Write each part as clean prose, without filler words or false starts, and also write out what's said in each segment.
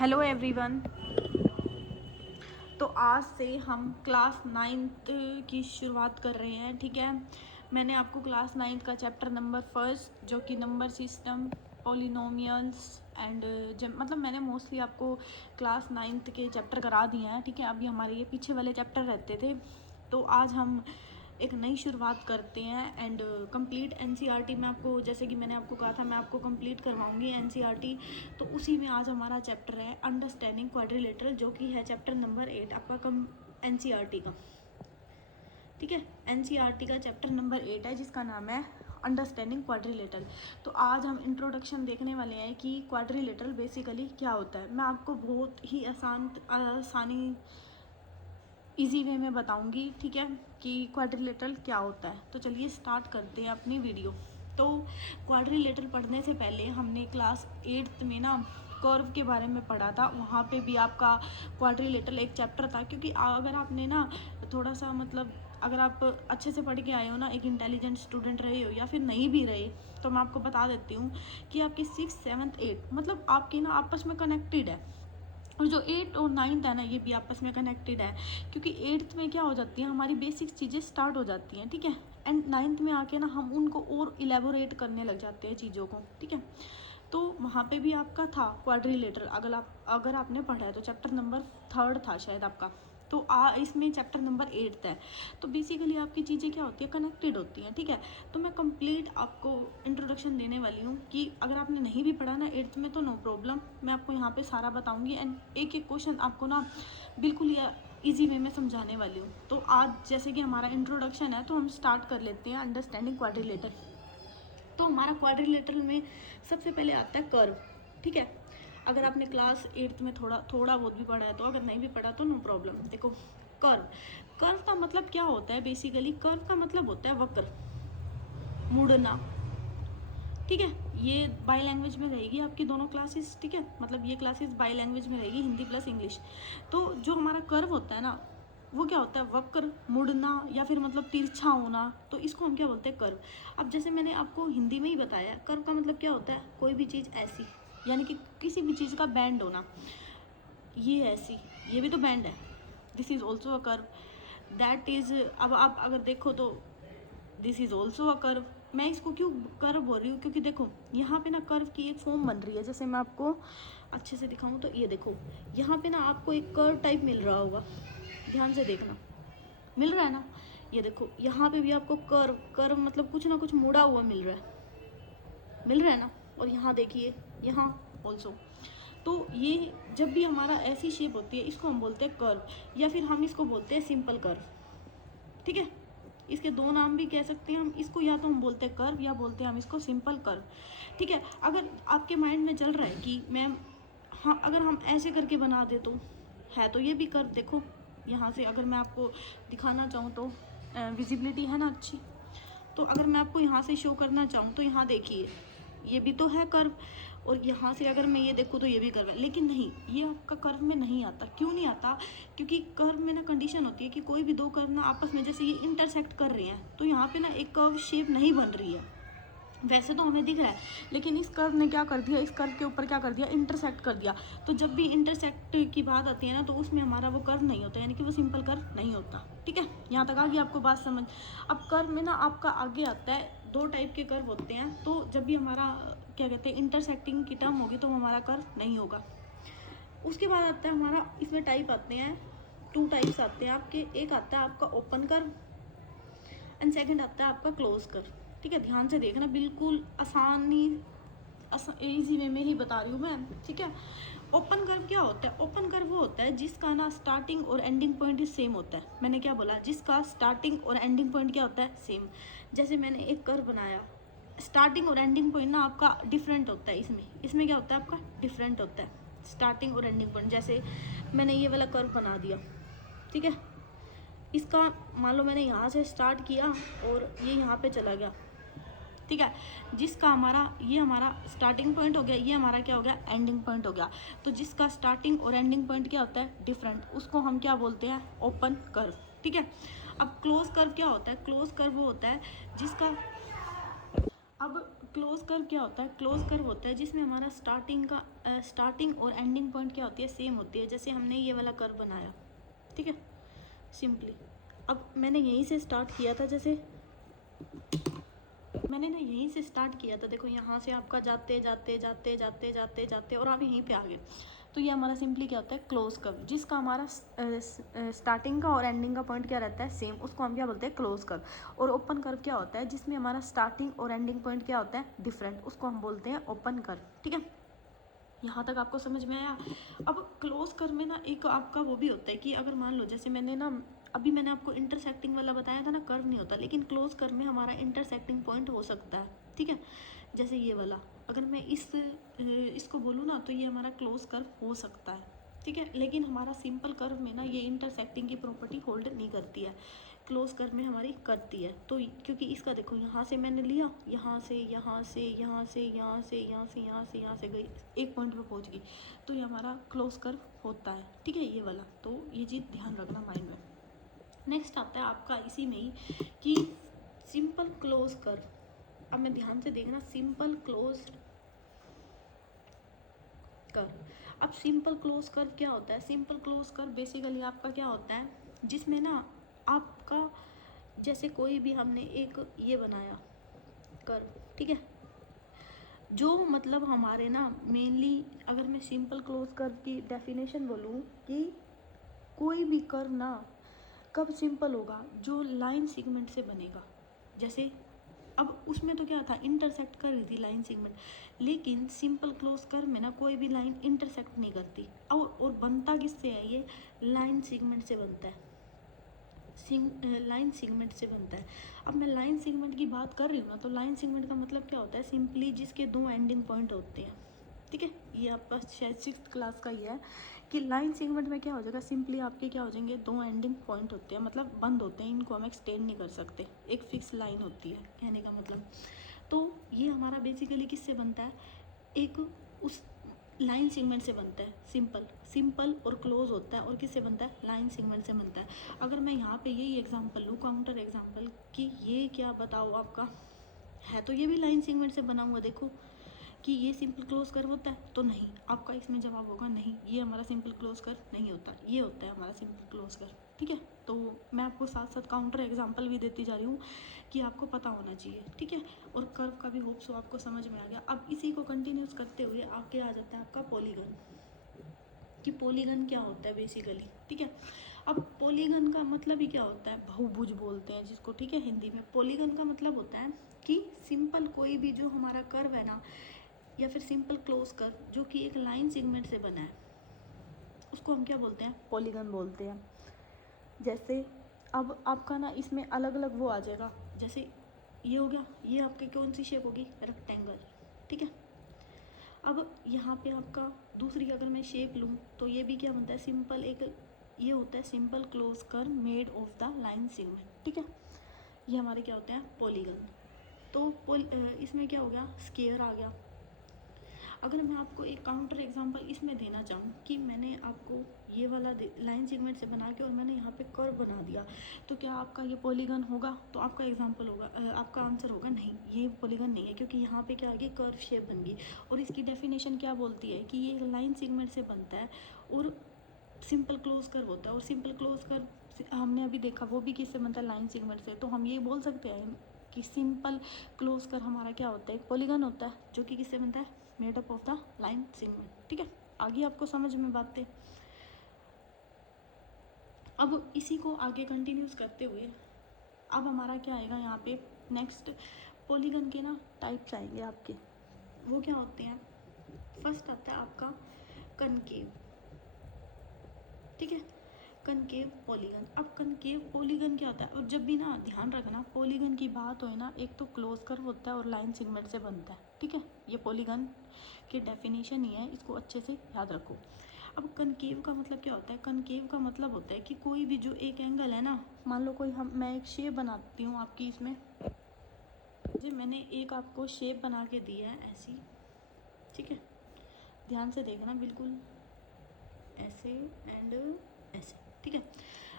Hello everyone. तो आज से हम क्लास 9th की शुरुआत कर रहे हैं। ठीक है, मैंने आपको क्लास 9th का चैप्टर नंबर फर्स्ट जो कि नंबर सिस्टम, पॉलिनोमियल्स एंड मतलब मैंने मोस्टली आपको क्लास 9th के चैप्टर करा दिए हैं। ठीक है, अभी हमारे ये पीछे वाले चैप्टर रहते थे। तो आज हम एक नई शुरुआत करते हैं एंड कंप्लीट एनसीईआरटी में आपको, जैसे कि मैंने आपको कहा था, मैं आपको कंप्लीट करवाऊंगी एनसीईआरटी। तो उसी में आज हमारा चैप्टर है अंडरस्टैंडिंग क्वाड्रिलेटरल, जो कि है चैप्टर नंबर 8 आपका कम एनसीईआरटी का। ठीक है, एनसीईआरटी का चैप्टर नंबर 8 है जिसका नाम है अंडरस्टैंडिंग क्वाड्रिलेटरल। तो आज हम इंट्रोडक्शन देखने वाले हैं कि क्वाड्रिलेटरल बेसिकली क्या होता है। मैं आपको बहुत ही आसानी इजी वे में बताऊंगी। ठीक है, कि क्वाड्रिलेटरल क्या होता है। तो चलिए स्टार्ट करते हैं अपनी वीडियो। तो क्वाड्रिलेटरल पढ़ने से पहले हमने क्लास 8th में ना कर्व के बारे में पढ़ा था। वहाँ पे भी आपका क्वाड्रिलेटरल एक चैप्टर था, क्योंकि अगर आपने ना थोड़ा सा मतलब अगर आप अच्छे से पढ़ के आए हो ना, एक इंटेलिजेंट स्टूडेंट रहे हो या फिर नहीं भी रहे, तो मैं आपको बता देती हूँ कि आपकी 6th 7th 8th मतलब आपकी ना आपस में कनेक्टेड है। और जो 8 और 9th है ना, ये भी आपस में कनेक्टेड है, क्योंकि 8th में क्या हो जाती है, हमारी बेसिक चीज़ें स्टार्ट हो जाती हैं। ठीक है, एंड 9th में आके ना हम उनको और इलेबोरेट करने लग जाते हैं चीज़ों को। ठीक है, तो वहाँ पे भी आपका था क्वाड्रिलेटरल। अगर आपने पढ़ा है तो चैप्टर नंबर 3 था शायद आपका। तो इसमें चैप्टर नंबर 8 है। तो बेसिकली आपकी चीज़ें क्या होती है, कनेक्टेड होती हैं। ठीक है, तो मैं कंप्लीट आपको इंट्रोडक्शन देने वाली हूँ कि अगर आपने नहीं भी पढ़ा ना 8th में तो नो प्रॉब्लम, मैं आपको यहाँ पे सारा बताऊँगी एंड एक एक क्वेश्चन आपको ना बिल्कुल ईजी वे में समझाने वाली हूँ। तो आज जैसे कि हमारा इंट्रोडक्शन है, तो हम स्टार्ट कर लेते हैं अंडरस्टैंडिंग क्वाड्रिलेटरल। तो हमारा क्वाड्रिलेटरल में सबसे पहले आता है कर्व। ठीक है, अगर आपने क्लास 8th में थोड़ा बहुत भी पढ़ा है तो, अगर नहीं भी पढ़ा तो नो प्रॉब्लम। देखो, कर्व कर्व का मतलब क्या होता है। बेसिकली कर्व का मतलब होता है वक्र, मुड़ना। ठीक है, ये बाई लैंग्वेज में रहेगी आपकी दोनों क्लासेस। ठीक है, मतलब ये क्लासेस बाई लैंग्वेज में रहेगी, हिंदी प्लस इंग्लिश। तो जो हमारा कर्व होता है ना, वो क्या होता है, वक्र, मुड़ना या फिर मतलब तिरछा होना। तो इसको हम क्या बोलते हैं, कर्व। अब जैसे मैंने आपको हिंदी में ही बताया, कर्व का मतलब क्या होता है, कोई भी चीज़ ऐसी, यानी कि किसी भी चीज़ का बैंड होना। ये ऐसी, ये भी तो बैंड है, this is also a curve. That is, अब आप अगर देखो तो this is also a curve. मैं इसको क्यों कर्व बोल रही हूँ, क्योंकि देखो यहाँ पे ना कर्व की एक फॉर्म बन रही है। जैसे मैं आपको अच्छे से दिखाऊँ तो ये देखो, यहाँ पे ना आपको एक कर्व टाइप मिल रहा होगा, ध्यान से देखना, मिल रहा है ना। ये देखो यहाँ पे भी आपको कर्व कर्व मतलब कुछ ना कुछ मुड़ा हुआ मिल रहा है, मिल रहा है ना। और यहाँ देखिए, यहाँ ऑल्सो। तो ये जब भी हमारा ऐसी शेप होती है, इसको हम बोलते हैं कर्व, या फिर हम इसको बोलते हैं सिंपल कर्व। ठीक है, इसके दो नाम भी कह सकते हैं हम इसको, या तो हम बोलते हैं कर्व या बोलते हैं हम इसको सिंपल कर्व। ठीक है, अगर आपके माइंड में चल रहा है कि मैम हाँ, अगर हम ऐसे करके बना दे तो है, तो ये भी कर्व। देखो यहाँ से अगर मैं आपको दिखाना चाहूँ तो विजिबिलिटी है ना अच्छी। तो अगर मैं आपको यहाँ से शो करना चाहूँ तो यहाँ देखिए, ये भी तो है कर्व, और यहाँ से अगर मैं ये देखूँ तो ये भी कर्व है। लेकिन नहीं, ये आपका कर्व में नहीं आता। क्यों नहीं आता, क्योंकि कर्व में ना कंडीशन होती है कि कोई भी दो कर्व ना आपस में जैसे ये इंटरसेक्ट कर रहे हैं, तो यहाँ पे ना एक कर्व शेप नहीं बन रही है। वैसे तो हमें दिख रहा है, लेकिन इस कर्व ने क्या कर दिया, इस कर्व के ऊपर क्या कर दिया, इंटरसेक्ट कर दिया। तो जब भी इंटरसेक्ट की बात आती है ना, तो उसमें हमारा वो कर्व नहीं होता, यानी कि वो सिंपल कर्व नहीं होता। ठीक है, यहाँ तक आ गई आपको बात समझ। अब कर्व में ना आपका आगे आता है, दो टाइप के कर्व होते हैं। तो जब भी हमारा क्या कहते हैं, इंटरसेक्टिंग की टर्म होगी तो हमारा कर्व नहीं होगा। उसके बाद आता है हमारा, इसमें टाइप आते हैं, 2 टाइप्स आते हैं आपके। एक आता है आपका ओपन कर्व एंड सेकंड आता है आपका क्लोज कर्व। ठीक है, ध्यान से देखना, बिल्कुल इजी वे में ही बता रही हूँ मैं। ठीक है, ओपन कर्व क्या होता है, ओपन कर्व वो होता है जिसका ना स्टार्टिंग और एंडिंग पॉइंट सेम होता है। मैंने क्या बोला, जिसका स्टार्टिंग और एंडिंग पॉइंट क्या होता है, सेम। जैसे मैंने एक कर्व बनाया, स्टार्टिंग और एंडिंग पॉइंट ना आपका डिफरेंट होता है। इसमें क्या होता है, आपका डिफरेंट होता है स्टार्टिंग और एंडिंग पॉइंट। जैसे मैंने ये वाला कर्व बना दिया, ठीक है, इसका मान लो मैंने यहाँ से स्टार्ट किया और ये यहाँ पे चला गया। ठीक है, जिसका हमारा स्टार्टिंग पॉइंट हो गया, ये हमारा क्या हो गया, एंडिंग पॉइंट हो गया। तो जिसका स्टार्टिंग और एंडिंग पॉइंट क्या होता है, डिफरेंट, उसको हम क्या बोलते हैं, ओपन कर्व। ठीक है, अब क्लोज कर्व क्या होता है, क्लोज कर्व वो होता है जिसका, अब क्लोज कर्व क्या होता है? क्लोज कर्व होता है जिसमें हमारा स्टार्टिंग और एंडिंग पॉइंट क्या होती है? सेम होती है। जैसे हमने ये वाला कर्व बनाया, ठीक है, सिंपली। अब मैंने यहीं से स्टार्ट किया था, जैसे मैंने ना यहीं से स्टार्ट किया था, देखो यहाँ से आपका जाते जाते जाते जाते जाते जाते और आप यहीं पे आ गए। तो ये हमारा सिंपली क्या होता है? क्लोज कर्व, जिसका हमारा स्टार्टिंग का और एंडिंग का पॉइंट क्या रहता है? सेम, उसको हम क्या बोलते हैं? Close curve. और ओपन कर्व क्या होता है? जिसमें हमारा स्टार्टिंग और एंडिंग पॉइंट क्या होता है? डिफरेंट, उसको हम बोलते हैं ओपन कर्व। ठीक है, यहाँ तक आपको समझ में आया? अब क्लोज कर्व में ना एक आपका वो भी होता है कि अगर मान लो, जैसे मैंने ना अभी मैंने आपको इंटरसेक्टिंग वाला बताया था ना, कर्व नहीं होता, लेकिन क्लोज कर्व में हमारा इंटरसेक्टिंग पॉइंट हो सकता है। ठीक है, जैसे ये वाला, अगर मैं इसको बोलूँ ना, तो ये हमारा क्लोज कर्व हो सकता है। ठीक है, लेकिन हमारा सिंपल कर्व में ना ये इंटरसेक्टिंग की प्रॉपर्टी होल्ड नहीं करती है, क्लोज कर्व में हमारी करती है। तो क्योंकि इसका देखो, यहाँ से मैंने लिया, यहाँ से यहाँ से यहाँ से यहाँ से यहाँ से यहाँ से यहाँ से गई, एक पॉइंट पे पहुँच गई, तो ये हमारा क्लोज कर्व होता है। ठीक है, ये वाला, तो ये चीज़ ध्यान रखना माइंड में। नेक्स्ट आता है आपका इसी में ही कि सिंपल क्लोज कर्व। अब मैं ध्यान से देखना, सिंपल क्लोज कर्व। अब सिंपल क्लोज कर्व क्या होता है? सिंपल क्लोज कर्व बेसिकली आपका क्या होता है? जिसमें ना आपका, जैसे कोई भी हमने एक ये बनाया कर्व, ठीक है, जो मतलब हमारे ना मेनली, अगर मैं सिंपल क्लोज कर्व की डेफिनेशन बोलूँ कि कोई भी कर्व ना कब सिंपल होगा? जो लाइन सेगमेंट से बनेगा। जैसे अब उसमें तो क्या था? इंटरसेक्ट कर रही थी लाइन सेगमेंट, लेकिन सिंपल क्लोज कर्व में ना कोई भी लाइन इंटरसेक्ट नहीं करती। और बनता किससे है? ये लाइन सेगमेंट से बनता है, लाइन सेगमेंट से बनता है। अब मैं लाइन सेगमेंट की बात कर रही हूँ ना, तो लाइन सेगमेंट का मतलब क्या होता है? सिंपली जिसके दो एंडिंग पॉइंट होते हैं। ठीक है, ये आपका शायद 6th क्लास का ही है कि लाइन सेगमेंट में क्या हो जाएगा? सिंपली आपके क्या हो जाएंगे? दो एंडिंग पॉइंट होते हैं, मतलब बंद होते हैं, इनको हम एक्सटेंड नहीं कर सकते, एक फिक्स लाइन होती है, कहने का मतलब। तो ये हमारा बेसिकली किससे बनता है? एक उस लाइन सेगमेंट से बनता है। सिंपल और क्लोज होता है, और किससे बनता है? लाइन सेगमेंट से बनता है। अगर मैं यहाँ पे यही एग्जांपल लूँ, काउंटर एग्जांपल, कि ये क्या बताओ आपका है, तो ये भी लाइन सेगमेंट से बना हुआ, देखो कि ये सिंपल क्लोज कर्व होता है, तो नहीं, आपका इसमें जवाब होगा नहीं, ये हमारा सिंपल क्लोज कर्व नहीं होता, ये होता है हमारा सिंपल क्लोज कर्व। ठीक है, तो मैं आपको साथ साथ काउंटर एग्जांपल भी देती जा रही हूँ कि आपको पता होना चाहिए। ठीक है, और कर्व का भी होप सो आपको समझ में आ गया। अब इसी को कंटिन्यूस करते हुए आगे आ जाता है आपका पॉलीगन, कि पॉलीगन क्या होता है बेसिकली। ठीक है, अब पॉलीगन का मतलब ही क्या होता है? बहुभुज बोलते हैं जिसको। ठीक है, हिंदी में पॉलीगन का मतलब होता है कि सिंपल कोई भी जो हमारा कर्व है ना, या फिर सिंपल क्लोज कर्व जो कि एक लाइन सेगमेंट से बना है, उसको हम क्या बोलते हैं? पॉलीगन बोलते हैं। जैसे अब आपका ना इसमें अलग अलग वो आ जाएगा, जैसे ये हो गया, ये आपकी कौन सी शेप होगी? रेक्टेंगल। ठीक है, अब यहाँ पे आपका दूसरी अगर मैं शेप लूँ, तो ये भी क्या बनता है? सिंपल एक ये होता है simple close curve made of the line segment. ठीक है, ये हमारे क्या होते हैं? पॉलीगन। तो इसमें क्या हो गया? स्क्वायर आ गया। अगर मैं आपको एक काउंटर एग्जांपल इसमें देना चाहूँ कि मैंने आपको ये वाला लाइन सेगमेंट से बना के और मैंने यहाँ पे कर्व बना दिया, तो क्या आपका ये पॉलीगन होगा? तो आपका एग्जांपल होगा, आपका आंसर होगा नहीं, ये पॉलीगन नहीं है, क्योंकि यहाँ पे क्या आ गई? कर्व शेप बन गई। और इसकी डेफिनेशन क्या बोलती है? कि ये लाइन सेगमेंट से बनता है और सिंपल क्लोज कर्व होता है। और सिंपल क्लोज कर्व हमने अभी देखा, वो भी किससे बनता है? लाइन सेगमेंट से। तो हम ये बोल सकते हैं कि सिंपल क्लोज कर्व हमारा क्या होता है? एक पॉलीगन होता है, जो कि किससे बनता है? Made up of the line segment. ठीक है, आगे आपको समझ में बातें। अब इसी को आगे कंटिन्यूस करते हुए अब हमारा क्या आएगा यहाँ पे? नेक्स्ट पॉलीगन के ना टाइप्स आएंगे आपके, वो क्या होते हैं? फर्स्ट आता है आपका कनकेव। ठीक है, कनकेव पॉलीगन। अब कनकेव पॉलीगन क्या होता है? और जब भी ना ध्यान रखना, पॉलीगन की बात होए ना, एक तो क्लोज कर्व होता है और लाइन सेगमेंट से बनता है। ठीक है, ये पॉलीगन की डेफिनेशन ही है, इसको अच्छे से याद रखो। अब कनकेव का मतलब क्या होता है? कनकेव का मतलब होता है कि कोई भी जो एक एंगल है ना, मान लो कोई मैं एक शेप बनाती हूँ आपकी, इसमें जी मैंने एक आपको शेप बना के दी है ऐसी। ठीक है, ध्यान से देखना, बिल्कुल ऐसे एंड ऐसे। ठीक है,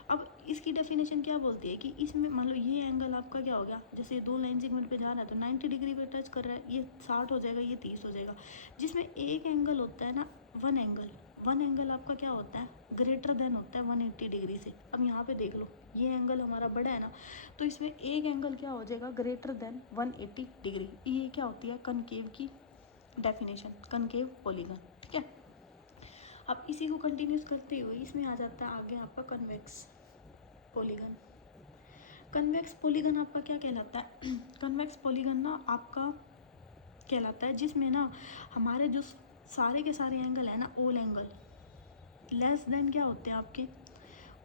अब इसकी डेफिनेशन क्या बोलती है कि इसमें मान लो ये एंगल आपका क्या हो गया, जैसे दो लाइन सेगमेंट पे जा रहा है तो 90 डिग्री पे टच कर रहा है, ये 60 हो जाएगा, ये 30 हो जाएगा। जिसमें एक एंगल होता है ना, वन एंगल आपका क्या होता है, ग्रेटर देन होता है 180 डिग्री से। अब यहाँ पे देख लो, ये एंगल हमारा बड़ा है ना, तो इसमें एक एंगल क्या हो जाएगा, ग्रेटर देन 180 डिग्री। ये क्या होती है, कनकेव की डेफिनेशन, कनकेव पॉलीगन, ठीक है। अब इसी को कंटिन्यूस करते हुए इसमें आ जाता है आगे आपका कन्वेक्स पॉलीगन। कन्वेक्स पॉलीगन आपका क्या कहलाता है, कन्वेक्स पॉलीगन ना आपका कहलाता है जिसमें ना हमारे जो सारे के सारे एंगल है ना, ऑल एंगल लेस देन क्या होते हैं आपके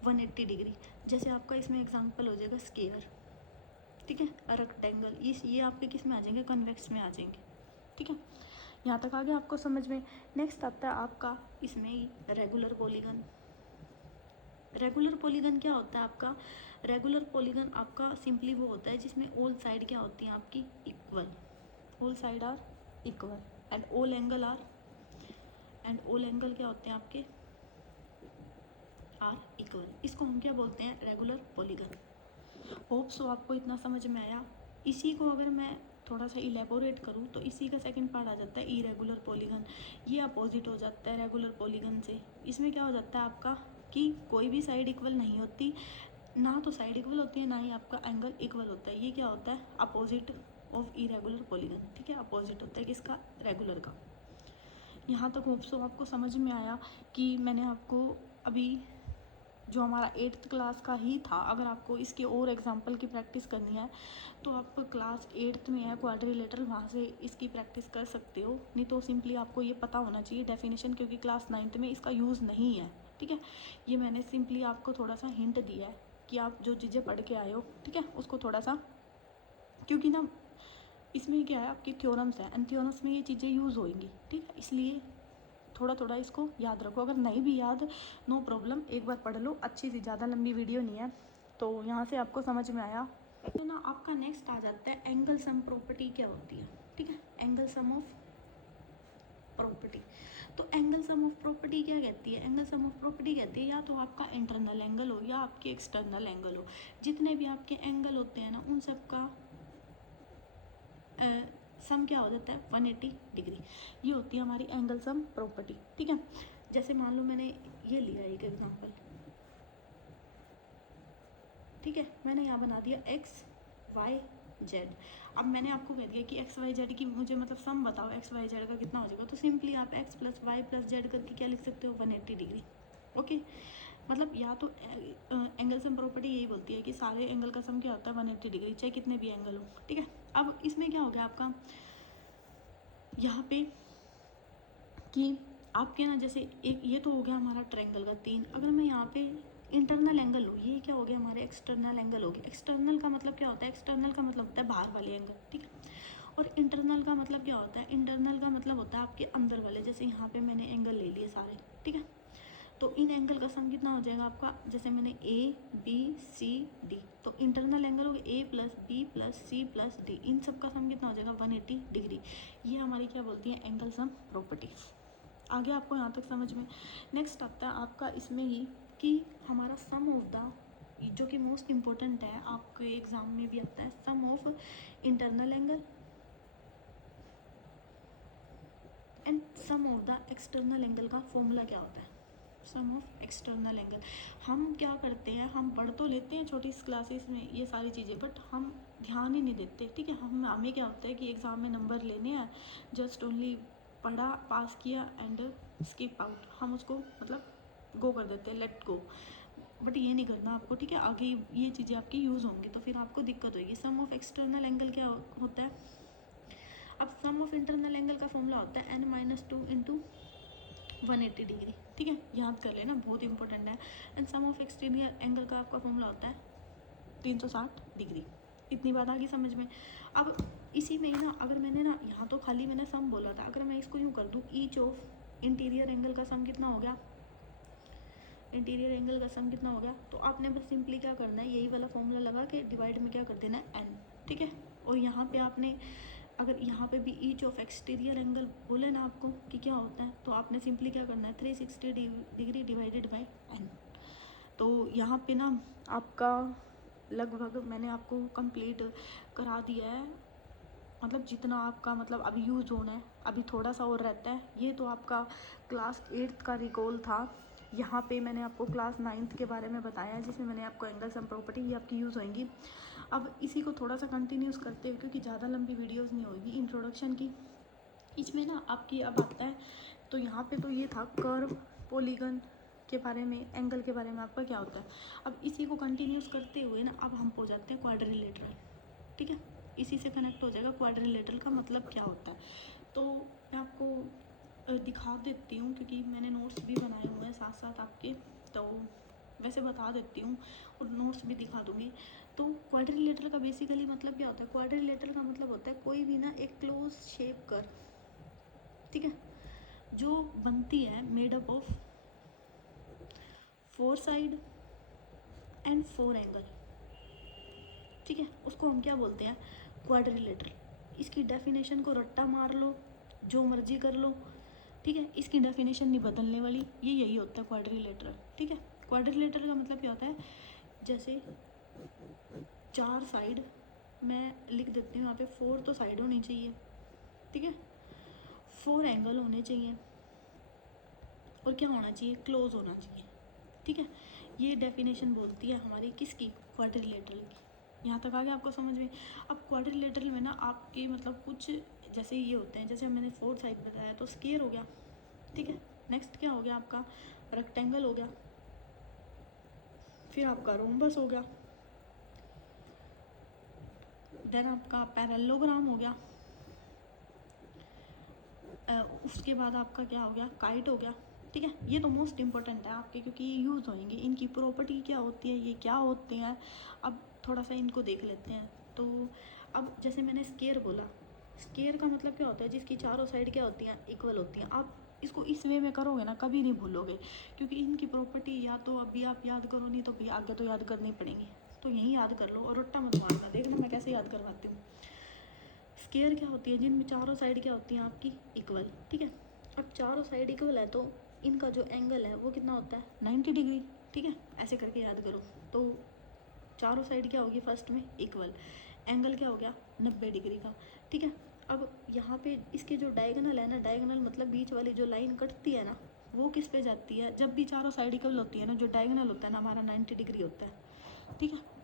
180 डिग्री। जैसे आपका इसमें एग्जांपल हो जाएगा स्क्वायर, ठीक है, रेक्टेंगल, ये आपके किस में आ जाएंगे, कन्वेक्स में आ जाएंगे, ठीक है। यहाँ तक आगे आपको समझ में। नेक्स्ट आता है आपका इसमें रेगुलर पॉलीगन। रेगुलर पॉलीगन क्या होता है आपका, रेगुलर पॉलीगन आपका सिंपली वो होता है जिसमें ऑल साइड क्या होती हैं आपकी equal, all side are equal and all angle क्या होते हैं आपके आर इक्वल। इसको हम क्या बोलते हैं, रेगुलर पॉलीगन। होप सो आपको इतना समझ में आया। इसी को अगर मैं थोड़ा सा इलेबोरेट करूँ तो इसी का सेकंड पार्ट आ जाता है इरेगुलर पॉलीगन। ये अपोजिट हो जाता है रेगुलर पॉलीगन से। इसमें क्या हो जाता है आपका कि कोई भी साइड इक्वल नहीं होती, ना तो साइड इक्वल होती है, ना ही आपका एंगल इक्वल होता है। ये क्या होता है, अपोजिट ऑफ इरेगुलर पॉलीगन, ठीक है, अपोजिट होता है किसका, रेगुलर का। यहाँ तक होप सो आपको समझ में आया कि मैंने आपको अभी जो हमारा 8th क्लास का ही था, अगर आपको इसके और एग्जांपल की प्रैक्टिस करनी है तो आप क्लास 8th में है क्वाड्रिलेटरल, वहाँ से इसकी प्रैक्टिस कर सकते हो। नहीं तो सिंपली आपको ये पता होना चाहिए डेफिनेशन, क्योंकि क्लास 9th में इसका यूज़ नहीं है, ठीक है। ये मैंने सिंपली आपको थोड़ा सा हिंट दिया है कि आप जो चीज़ें पढ़ के आए हो, ठीक है, उसको थोड़ा सा, क्योंकि ना इसमें क्या है आपकी थ्योरम्स है एंड थ्योरम्स में ये चीज़ें यूज़ होंगी, ठीक है, इसलिए थोड़ा थोड़ा इसको याद रखो। अगर नहीं भी याद, नो प्रॉब्लम, एक बार पढ़ लो अच्छी सी, ज़्यादा लंबी वीडियो नहीं है। तो यहाँ से आपको समझ में आया। तो ना आपका नेक्स्ट आ जाता है एंगल सम प्रॉपर्टी क्या होती है, ठीक है, एंगल सम ऑफ प्रॉपर्टी। तो एंगल सम ऑफ प्रॉपर्टी क्या कहती है, एंगल सम ऑफ प्रॉपर्टी कहती है या तो आपका इंटरनल एंगल हो या आपके एक्सटर्नल एंगल हो, जितने भी आपके एंगल होते हैं ना उन सब का सम क्या हो जाता है 180 डिग्री। ये होती है हमारी एंगल सम प्रॉपर्टी, ठीक है। जैसे मान लो मैंने ये लिया एक एग्जांपल, ठीक है, मैंने यहाँ बना दिया एक्स वाई जेड। अब मैंने आपको कह दिया कि एक्स वाई जेड की मुझे मतलब सम बताओ एक्स वाई जेड का कितना हो जाएगा, तो सिंपली आप X plus Y plus Z करके क्या लिख सकते हो, 180 डिग्री, ओके। मतलब या तो एंगल सम प्रॉपर्टी यही बोलती है कि सारे एंगल का सम क्या होता है 180 डिग्री, चाहे कितने भी एंगल हो, ठीक है। अब इसमें क्या हो गया आपका यहाँ पे कि आपके ना जैसे एक ये तो हो गया हमारा ट्रायंगल का 3। अगर मैं यहाँ पे इंटरनल एंगल लूँ, ये क्या हो गया हमारे एक्सटर्नल एंगल हो गया। एक्सटर्नल का मतलब क्या होता है, एक्सटर्नल का मतलब होता है बाहर वाले एंगल, ठीक है। और इंटरनल का मतलब क्या होता है, इंटरनल का मतलब होता है आपके अंदर वाले। जैसे यहाँ पे मैंने एंगल ले लिए सारे, ठीक है, तो इन एंगल का सम कितना हो जाएगा आपका, जैसे मैंने ए बी सी डी, तो इंटरनल एंगल हो गया A plus B plus C plus D, इन सब का सम कितना हो जाएगा 180 डिग्री। ये हमारी क्या बोलती है, एंगल सम प्रॉपर्टीज। आगे आपको यहाँ तक समझ में। नेक्स्ट आता है आपका इसमें ही कि हमारा सम ऑफ द, जो कि मोस्ट इम्पोर्टेंट है आपके एग्जाम में भी आता है, sum of internal angle and sum of the external angle का फॉर्मूला क्या होता है, सम ऑफ एक्सटर्नल एंगल। हम क्या करते हैं, हम पढ़ तो लेते हैं छोटी क्लासेस में ये सारी चीज़ें, बट हम ध्यान ही नहीं देते, ठीक है। हमें क्या होता है कि एग्ज़ाम में नंबर लेने हैं, जस्ट ओनली पढ़ा, पास किया एंड स्किप आउट, हम उसको मतलब गो कर देते हैं, लेट गो। बट ये नहीं करना आपको, ठीक है, आगे ये चीज़ें आपकी यूज़ होंगी तो फिर आपको दिक्कत होगी। सम ऑफ एक्सटर्नल एंगल क्या होता है, अब सम ऑफ इंटरनल एंगल का फॉर्मूला होता है n-2 इंटू 180 डिग्री, ठीक है, याद कर लेना, बहुत इंपॉर्टेंट है। And sum of exterior angle का आपका फॉर्मूला होता है 360 डिग्री। इतनी बात आ गई समझ में। अब इसी में ही ना, अगर मैंने ना यहाँ तो खाली मैंने सम बोला था, अगर मैं इसको यूँ कर दूँ, ईच ऑफ इंटीरियर एंगल का सम कितना हो गया, इंटीरियर एंगल का सम कितना हो गया, तो आपने बस सिंपली क्या करना है, यही वाला फॉर्मूला लगा के डिवाइड में क्या कर देना है n, ठीक है। और यहाँ पे आपने अगर यहाँ पे भी ईच ऑफ एक्सटीरियर एंगल बोले ना आपको कि क्या होता है, तो आपने सिंपली क्या करना है 360 डिग्री डिवाइडेड बाय n। तो यहाँ पे ना आपका लगभग मैंने आपको कंप्लीट करा दिया है, मतलब जितना आपका मतलब अभी यूज़ होना है, अभी थोड़ा सा और रहता है। ये तो आपका क्लास 8th का रिकॉल था। यहाँ पे मैंने आपको क्लास 9th के बारे में बताया, जिसमें मैंने आपको एंगल्स एंड प्रॉपर्टी ये आपकी यूज़ होंगी। अब इसी को थोड़ा सा कंटिन्यूस करते हुए, क्योंकि ज़्यादा लंबी वीडियोज़ नहीं होगी इंट्रोडक्शन की, इसमें ना आपकी अब आता है। तो यहाँ पे तो ये था कर्व, पॉलीगन के बारे में, एंगल के बारे में आपका क्या होता है। अब इसी को कंटिन्यूस करते हुए ना अब हम हो जाते हैं क्वाड्रिलेटरल, ठीक है। इसी से कनेक्ट हो जाएगा क्वाड्रिलेटरल का मतलब क्या होता है। तो मैं आपको दिखा देती हूँ, क्योंकि मैंने नोट्स भी बनाए हुए हैं साथ साथ आपके, तो वैसे बता देती हूँ और नोट्स भी दिखा दूँगी। तो क्वाड्रिलेटरल का बेसिकली मतलब क्या होता है। क्वाड्रिलेटरल का मतलब होता है कोई भी ना एक क्लोज शेप कर, ठीक है, जो बनती है made up of 4 side and 4 angle, ठीक है, उसको हम क्या बोलते हैं, क्वाड्रिलेटरल। इसकी डेफिनेशन को रट्टा मार लो, जो मर्जी कर लो, ठीक है, इसकी डेफिनेशन नहीं बदलने वाली, ये यही होता है क्वाड्रिलेटरल, ठीक है। क्वाड्रिलेटरल का मतलब क्या होता है, जैसे 4 साइड, मैं लिख देती हूँ यहाँ पे 4 तो साइड होनी चाहिए, ठीक है, 4 एंगल होने चाहिए, और क्या होना चाहिए, क्लोज होना चाहिए, ठीक है। ये डेफिनेशन बोलती है हमारी किसकी, क्वाड्रिलेटरल की। यहाँ तक आ गया आपको समझ में। अब क्वाड्रिलेटरल में ना आपके मतलब कुछ जैसे ये होते हैं, जैसे मैंने 4 साइड बताया तो स्क्वायर हो गया, ठीक है। नेक्स्ट क्या हो गया आपका, रेक्टेंगल हो गया, फिर आपका रोम्बस हो गया, देन आपका पैरेललोग्राम हो गया, उसके बाद आपका क्या हो गया, काइट हो गया, ठीक है। ये तो मोस्ट इंपॉर्टेंट है आपके, क्योंकि ये यूज़ होंगे। इनकी प्रॉपर्टी क्या होती है, ये क्या होते हैं, अब थोड़ा सा इनको देख लेते हैं। तो अब जैसे मैंने स्क्वायर बोला, स्क्वायर का मतलब क्या होता है, जिसकी चारों साइड क्या होती हैं, इक्वल होती हैं। आप इसको इस वे में करोगे ना कभी नहीं भूलोगे, क्योंकि इनकी प्रॉपर्टी या तो अभी आप याद करो, नहीं तो भी आगे तो याद करनी पड़ेंगी। तो यहीं याद कर लो और रट्टा मत मारना, देखना मैं कैसे याद करवाती हूँ। स्क्वायर क्या होती है, जिनमें चारों साइड क्या होती हैं आपकी, इक्वल, ठीक है। अब चारों साइड इक्वल है तो इनका जो एंगल है वो कितना होता है, 90 डिग्री, ठीक है। ऐसे करके याद करो। तो चारों साइड क्या होगी, फर्स्ट में इक्वल, एंगल क्या हो गया, 90 डिग्री का, ठीक है। अब यहाँ पे इसके जो डायगोनल है ना, डायगोनल मतलब बीच वाली जो लाइन कटती है ना, वो किस पे जाती है, जब भी चारों साइड इक्वल होती है ना, जो डायगोनल होता है ना हमारा 90 डिग्री होता है, ठीक है।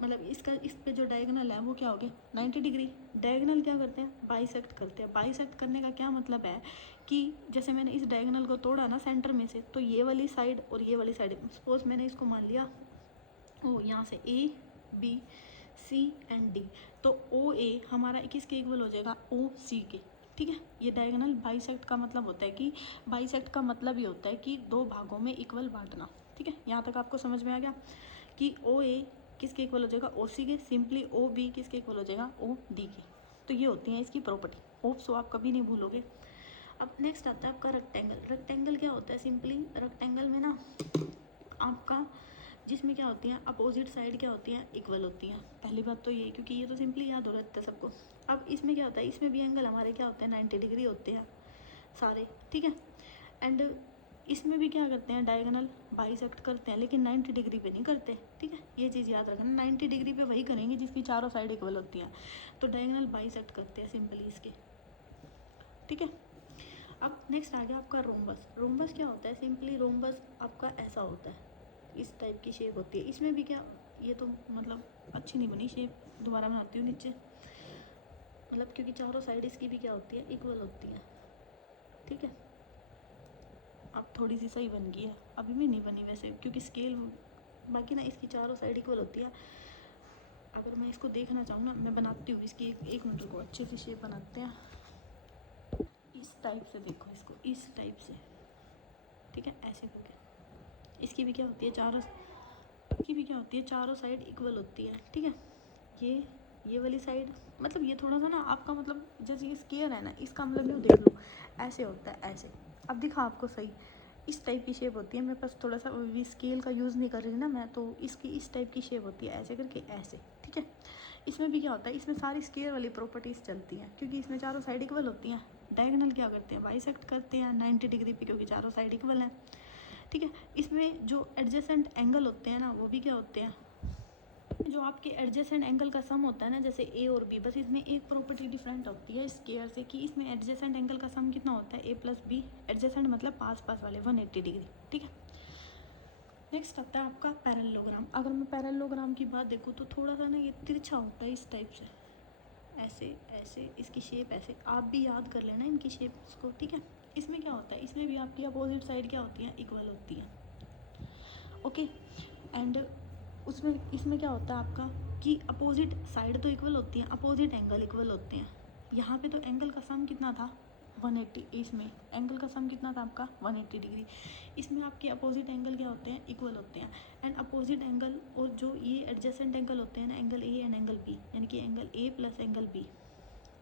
मतलब इसका इस पे जो डायगोनल है वो क्या हो गया, 90 डिग्री। डायगोनल क्या करते हैं, बाइसेक्ट करते हैं। बाइसेक्ट करने का क्या मतलब है कि जैसे मैंने इस डायगोनल को तोड़ा ना सेंटर में से, तो ये वाली साइड और ये वाली साइड, सपोज मैंने इसको मान लिया ओ, यहाँ से A B C and D, तो ओ ए हमारा किसके इक्वल हो जाएगा, ओ सी के, ठीक है। ये डायगोनल बाइसेक्ट का मतलब होता है कि बाइसेक्ट का मतलब ये होता है कि दो भागों में इक्वल बांटना, ठीक है। यहाँ तक आपको समझ में आ गया कि ओ ए किसके इक्वल हो जाएगा, ओ सी के, सिंपली ओ बी किसके इक्वल हो जाएगा, ओ डी के। तो ये होती है इसकी प्रॉपर्टी, होप सो आप कभी नहीं भूलोगे। अब नेक्स्ट आता है आपका रेक्टेंगल। रेक्टेंगल क्या होता है, सिंपली रेक्टेंगल में ना आपका जिसमें क्या होती हैं, अपोजिट साइड क्या होती हैं, इक्वल होती हैं। पहली बात तो ये, क्योंकि ये तो सिंपली याद हो रहता है सबको। अब इसमें क्या होता है, इसमें भी एंगल हमारे क्या होते हैं, 90 डिग्री होते हैं सारे, ठीक है। एंड इसमें भी क्या करते हैं, डायगोनल बाइसेक्ट करते हैं, लेकिन 90 डिग्री पे नहीं करते, ठीक है। ये चीज़ याद रखना, 90 डिग्री पे वही करेंगे जिसकी चारों साइड इक्वल होती हैं। तो डायगोनल बाइसेक्ट करते हैं सिंपली इसके, ठीक है। अब नेक्स्ट आ गया आपका रोम्बस। रोम्बस क्या होता है, सिंपली रोम्बस आपका ऐसा होता है, इस टाइप की शेप होती है। इसमें भी क्या, ये तो मतलब अच्छी नहीं बनी शेप, दोबारा बनाती हूँ नीचे, मतलब क्योंकि चारों साइड इसकी भी क्या होती है, इक्वल होती हैं, ठीक है। अब थोड़ी सी सही बन गई है, अभी भी नहीं बनी वैसे, क्योंकि स्केल बाकी ना इसकी चारों साइड इक्वल होती है। अगर मैं इसको देखना चाहूँ ना, मैं बनाती हूँ इसकी एक मिनट को, अच्छे से शेप बनाते हैं। इस टाइप से देखो इसको, इस टाइप से, ठीक है, ऐसे करके। इसकी भी क्या होती है, चारों साइड इक्वल होती है, ठीक है। ये वाली साइड, मतलब ये थोड़ा सा ना आपका मतलब जैसे ये स्क्वायर है ना, इसका मतलब यूँ देख लो, ऐसे होता है ऐसे। अब दिखा आपको सही, इस टाइप की शेप होती है। मेरे पास थोड़ा सा भी स्केल का यूज़ नहीं कर रही ना मैं, तो इसकी इस टाइप की शेप होती है, ऐसे करके ऐसे, ठीक है। इसमें भी क्या होता है, इसमें सारी स्केयर वाली प्रॉपर्टीज़ चलती हैं, क्योंकि इसमें चारों साइड इक्वल होती हैं। डायगोनल क्या करते हैं, बाइसेक्ट करते हैं 90 डिग्री पे, क्योंकि चारों साइड इक्वल हैं। ठीक है। इसमें जो एडजेसेंट एंगल होते हैं ना वो भी क्या होते हैं, जो आपके एडजेसेंट एंगल का सम होता है ना, जैसे ए और बी, बस इसमें एक प्रॉपर्टी डिफरेंट होती है स्क्वायर से कि इसमें एडजेसेंट एंगल का सम कितना होता है, ए प्लस बी। एडजेसेंट मतलब पास पास वाले 180 डिग्री, ठीक है। नेक्स्ट आता है आपका पैरेललोग्राम। अगर मैं पैरेललोग्राम की बात देखूँ तो थोड़ा सा ना ये तिरछा होता है इस टाइप से, ऐसे ऐसे इसकी शेप ऐसे, आप भी याद कर लेना इनकी शेप्स को, ठीक है। इसमें क्या होता है, इसमें भी आपकी अपोजिट साइड क्या होती है, इक्वल होती है, ओके। एंड उसमें इसमें क्या होता है आपका कि अपोजिट साइड तो इक्वल होती हैं, अपोजिट एंगल इक्वल होते हैं। यहाँ पे तो एंगल का सम कितना था 180, इसमें एंगल का सम कितना था आपका 180 डिग्री। इसमें आपके अपोजिट एंगल क्या होते हैं, इक्वल होते हैं। एंड अपोजिट एंगल और जो ये एडजेसेंट एंगल होते हैं ना, angle A and angle B, यानी कि angle A plus angle B,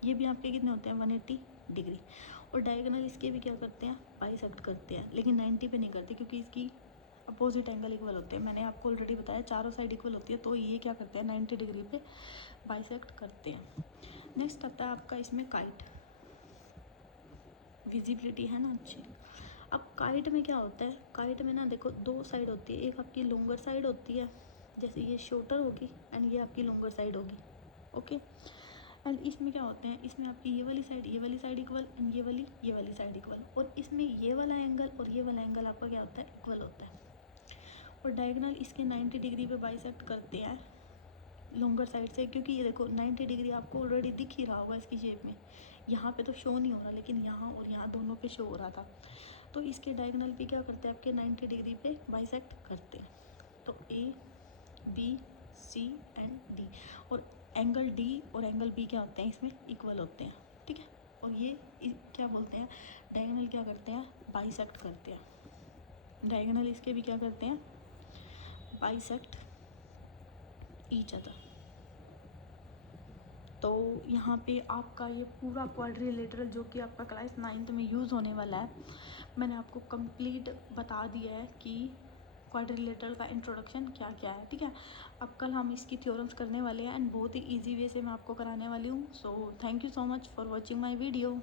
ये भी आपके कितने होते हैं 180 डिग्री। और डायगोनल इसके भी क्या करते हैं, बाइसेक्ट करते हैं, लेकिन 90 पे नहीं करते क्योंकि इसकी अपोजिट एंगल इक्वल होते हैं। मैंने आपको ऑलरेडी बताया चारों साइड इक्वल होती है, तो ये क्या करते हैं 90 डिग्री पे बाइसेक्ट करते हैं। नेक्स्ट आता है आपका इसमें काइट, विजिबिलिटी है ना अच्छी। अब काइट में क्या होता है, काइट में ना देखो दो साइड होती है, एक आपकी लॉन्गर साइड होती है, जैसे ये शॉर्टर होगी एंड ये आपकी लॉन्गर साइड होगी, ओके। एंड इसमें क्या होते हैं, इसमें आपकी ये वाली साइड इक्वल एंड ये वाली साइड इक्वल, और इसमें ये वाला एंगल और ये वाला एंगल आपका क्या होता है, इक्वल होता है। और डायगोनल इसके 90 डिग्री पे बाइसेक्ट करते हैं लॉन्गर साइड से, क्योंकि ये देखो 90 डिग्री आपको ऑलरेडी दिख ही रहा होगा इसकी शेप में, यहाँ पे तो शो नहीं हो रहा, लेकिन यहाँ और यहाँ दोनों पे शो हो रहा था। तो इसके डायगोनल पे क्या करते हैं, आपके 90 डिग्री पे बाइसेक्ट करते हैं। तो A B C and D, और एंगल डी और एंगल बी क्या होते हैं, इसमें इक्वल होते हैं, ठीक है। और ये क्या बोलते हैं, डायगोनल क्या करते हैं, बाइसेक्ट करते हैं। डायगोनल इसके भी क्या करते हैं, बाइसेक्ट ईच अदर। तो यहाँ पे आपका ये पूरा क्वाड्रिलेटरल जो कि आपका क्लास 9th में यूज़ होने वाला है, मैंने आपको कंप्लीट बता दिया है कि क्वाड्रिलेटरल का इंट्रोडक्शन क्या क्या है, ठीक है। अब कल हम इसकी थ्योरम्स करने वाले हैं एंड बहुत ही ईजी वे से मैं आपको कराने वाली हूँ। So thank you so much for watching my video.